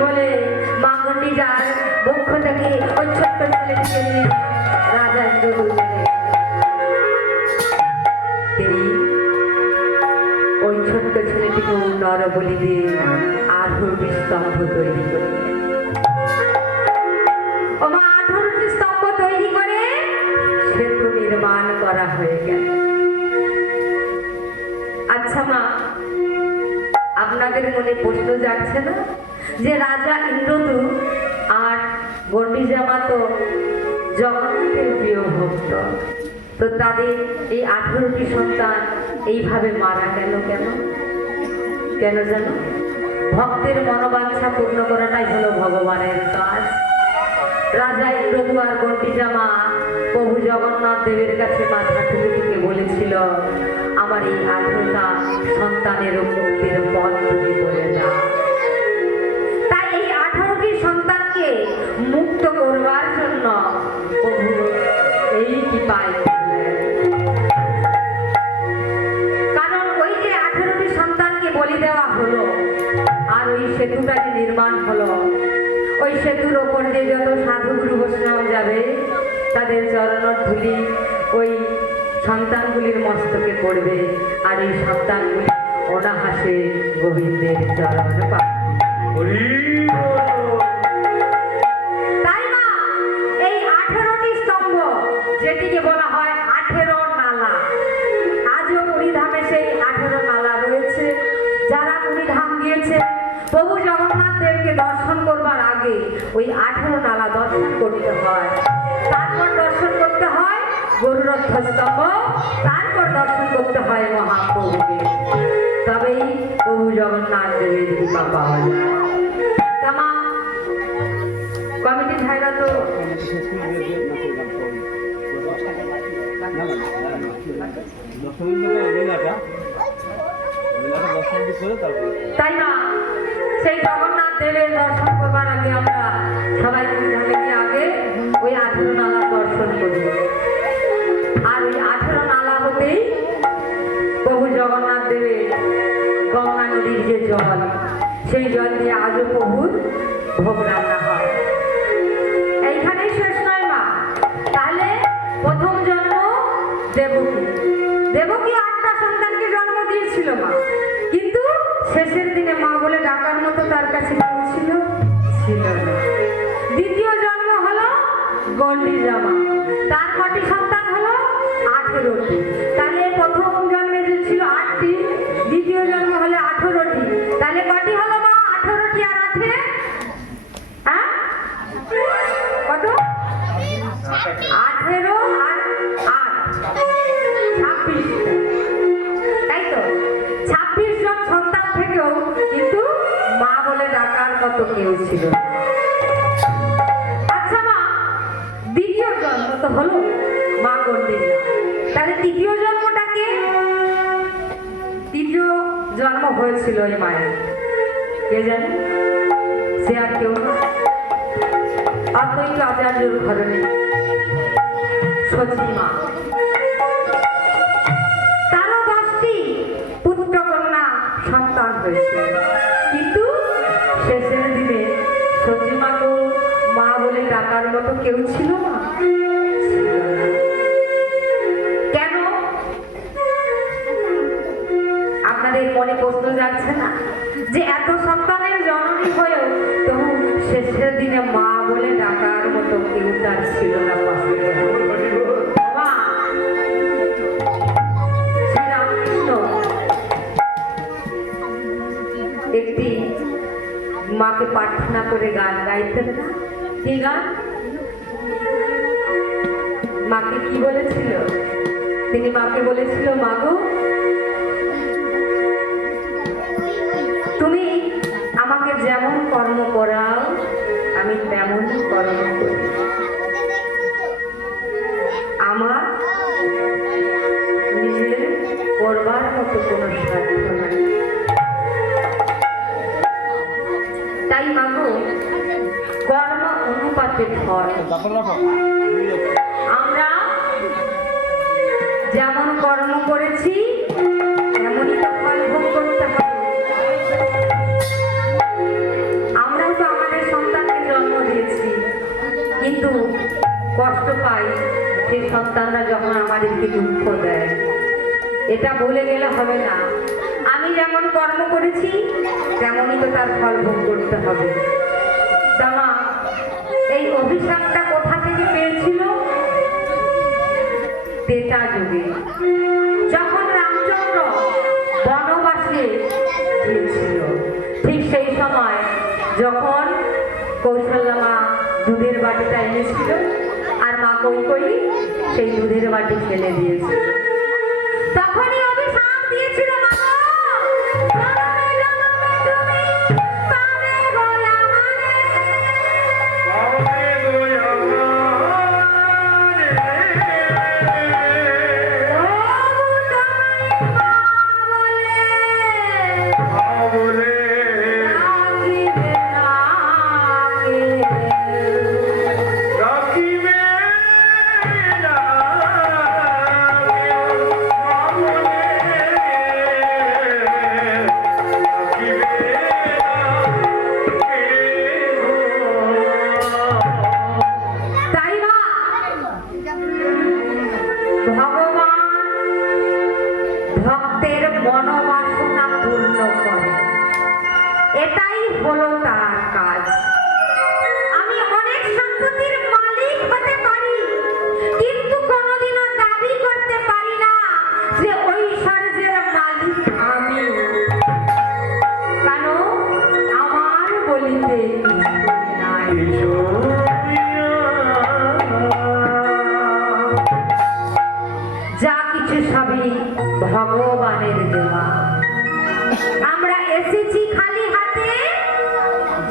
বলে মা গন্ডিজার বক্ষ থেকে ওই ছোট্ট ছেলেটিকে নিয়ে রাজা তিনি ওই ছোট্ট ছেলেটিকে নর বলি দিয়ে আঠেরোটি স্তম্ভ তৈরি করলেন স্তম্ভ তৈরি করে করা হয়ে গেল। আচ্ছা মা আপনাদের মনে প্রশ্ন যাচ্ছে না? যে রাজা ইন্দ্রদু আর গন্ডিজামা তো জগন্নাথের প্রিয় ভক্ত। তো তাদের এই আঠেরোটি সন্তান এইভাবে মারা গেল কেন? কেন যেন? ভক্তের মনোবাঞ্ছা পূর্ণ করাটাই হলো ভগবানের কাজ। রাজা ইন্দ্রদু আর গন্ডিজামা প্রভু জগন্নাথ দেবের কাছে মাথা ঠুকে বলেছিল আমার এই আঠেরোটা সন্তানের মুক্তির পথ তুমি বলে দাও তাই এই আঠারোটি সন্তানকে মুক্ত করবার জন্য এই কৃপায় করলেন। কারণ ওই যে আঠারোটি সন্তানকে বলি দেওয়া হলো, আর ওই সেতুটা যে নির্মাণ হলো, ওই সেতুর ওপর দিয়ে যত সাধুগুরু বৈষ্ণব যাবে, তাদের চরণ ধুলি ওই সন্তানগুলির মস্তকে পড়বে আর এই সন্তানগুলি অনাহাসে গোবিন্দের চরণ তাই না? এই আঠেরোটি স্তম্ভ যেটিকে বলা হয় আঠেরো নালা। আজও সেই আঠেরো নালা রয়েছে। যারা গিয়েছে প্রভু জগন্নাথ দেবকে দর্শন করবার আগে ওই আঠেরো নালা দর্শন করতে হয়। তারপর দর্শন করতে হয় গরুরথ স্তম্ভ তারপর দর্শন করতে হয় মহাপ্রভুকে। তবেই প্রভু জগন্নাথ দেবের কৃপা পাওয়া যায়। কমিটি ভাইরা তো তাই না সেই জগন্নাথ দেবের দর্শন করবার আগে আমরা সবাই সেই জল দিয়ে আজও প্রভুর ভোগ রান্না হয়। এইখানেই শেষ নয় মা। তাহলে প্রথম জন্ম দেবকী। দেবকী আটটা সন্তানকে জন্ম দিয়েছিল মা। কিন্তু শেষের দিনে মা বলে ডাকার মতো তার কাছে ছিল ছিল না। দ্বিতীয় জন্ম হলো গন্ডি জামা। তার কটি সন্তান হলো আঠেরোটি। মতো কেউ ছিল না। আচ্ছা মা, দ্বিতীয় জন্ম তো হলো মা গন্ডিজা তাহলে তৃতীয় জন্মটাকে তৃতীয় জন্ম হয়েছিল ওই মায়ের। কে জানে? সে আর কেউ না। অদ্বৈত আচার্যর ঘরে সচিমা কেউ ছিল না? কেন? আপনাদের মনে প্রশ্ন যাচ্ছে না? যে এত সন্তানের জননী হয়েও তবু শেষের দিনে মা বলে ডাকার মতো কেউ তার ছিল না মাকে প্রার্থনা করে গান গাইতেন না। কি গান? মাকে কি বলেছিল? তিনি মাকে বলেছিল মাগো তুমি আমাকে যেমন কর্ম করাও, আমি তেমনই কর্ম করি। আমার নিজের করবার মতো কোনো সাধ্য নাই। তাই মাগো কর্ম অনুপাতে ফল আমরা যেমন কর্ম করেছি তেমনই ফল ভোগ করতে হবে। আমরা তো আমাদের সন্তানকে জন্ম দিয়েছি কিন্তু কষ্ট পাই সেই সন্তানরা যখন আমাদেরকে দুঃখ দেয়। এটা বলে গেলে হবে না। আমি যেমন কর্ম করেছি তেমনই তো তার ফল ভোগ করতে হবে। বনবাসে ঠিক সেই সময় যখন দুধের আর মা কৈকই সেই দুধের বাটি ফেলে দিয়েছিল। তখনই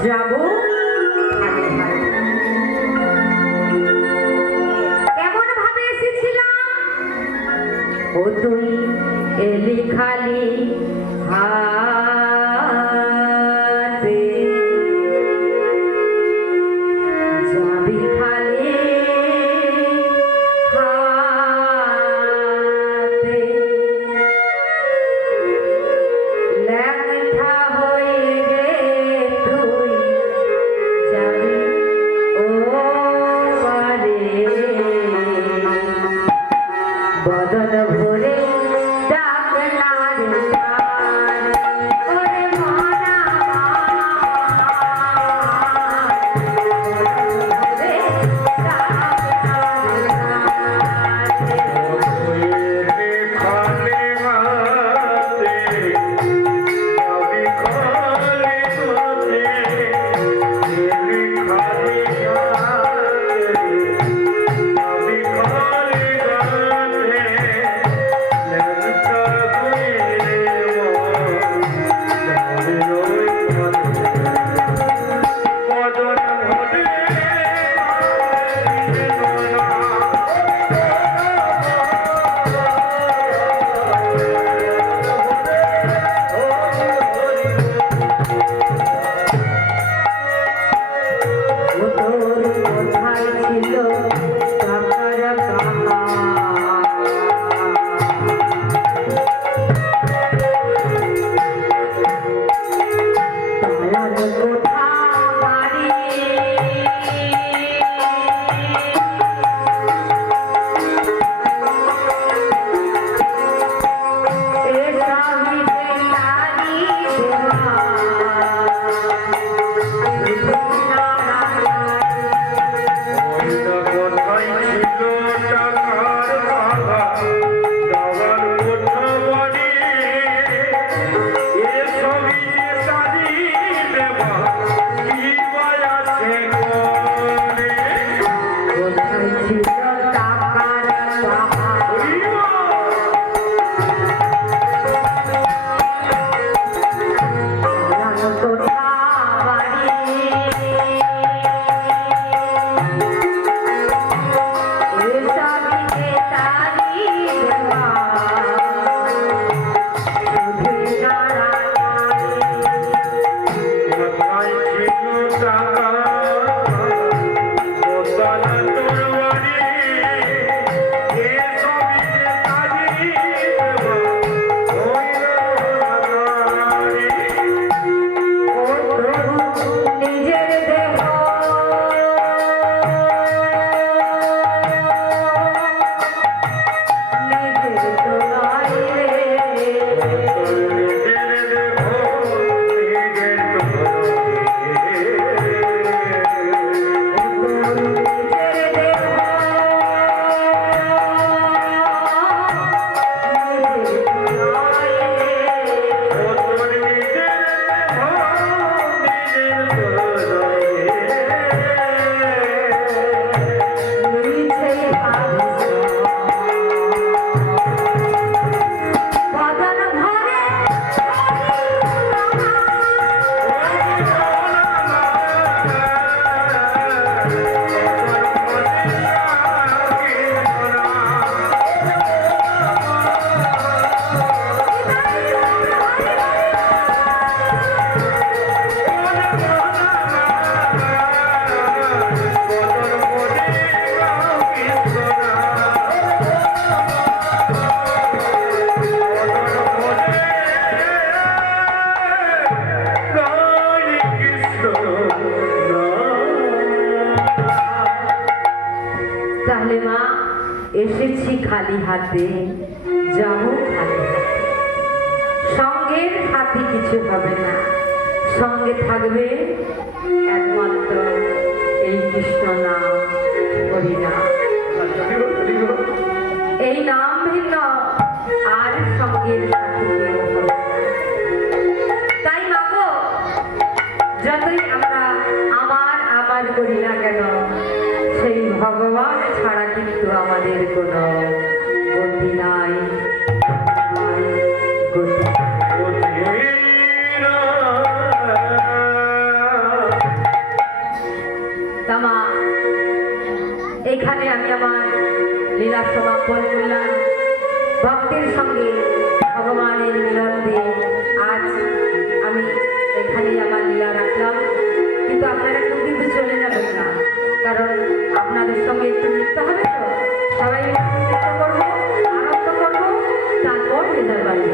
যাব? কেমন ভাবে এসেছিলাম? ও তুই এলি খালি হা 我们一起。এসেছি খালি হাতে যাব খালি হাতে। সঙ্গের সাথে কিছু হবে না। সঙ্গে থাকবে একমাত্র এই কৃষ্ণ নাম হরিনাম এই নাম ভিন্ন আর সঙ্গের তামা। এইখানে আমি আমার লীলা সমাপন করলাম ভক্তের সঙ্গে ভগবানের মিলন দিয়ে আজ আমি এখানেই আমার লীলা রাখলাম। কিন্তু আপনারা একটু কিন্তু চলে যাবেন না, কারণ আপনাদের সঙ্গে একটু নৃত্য হবে তো? সবাই নৃত্য করব, আনন্দ করব, তারপর রেজাল্ট বাড়ি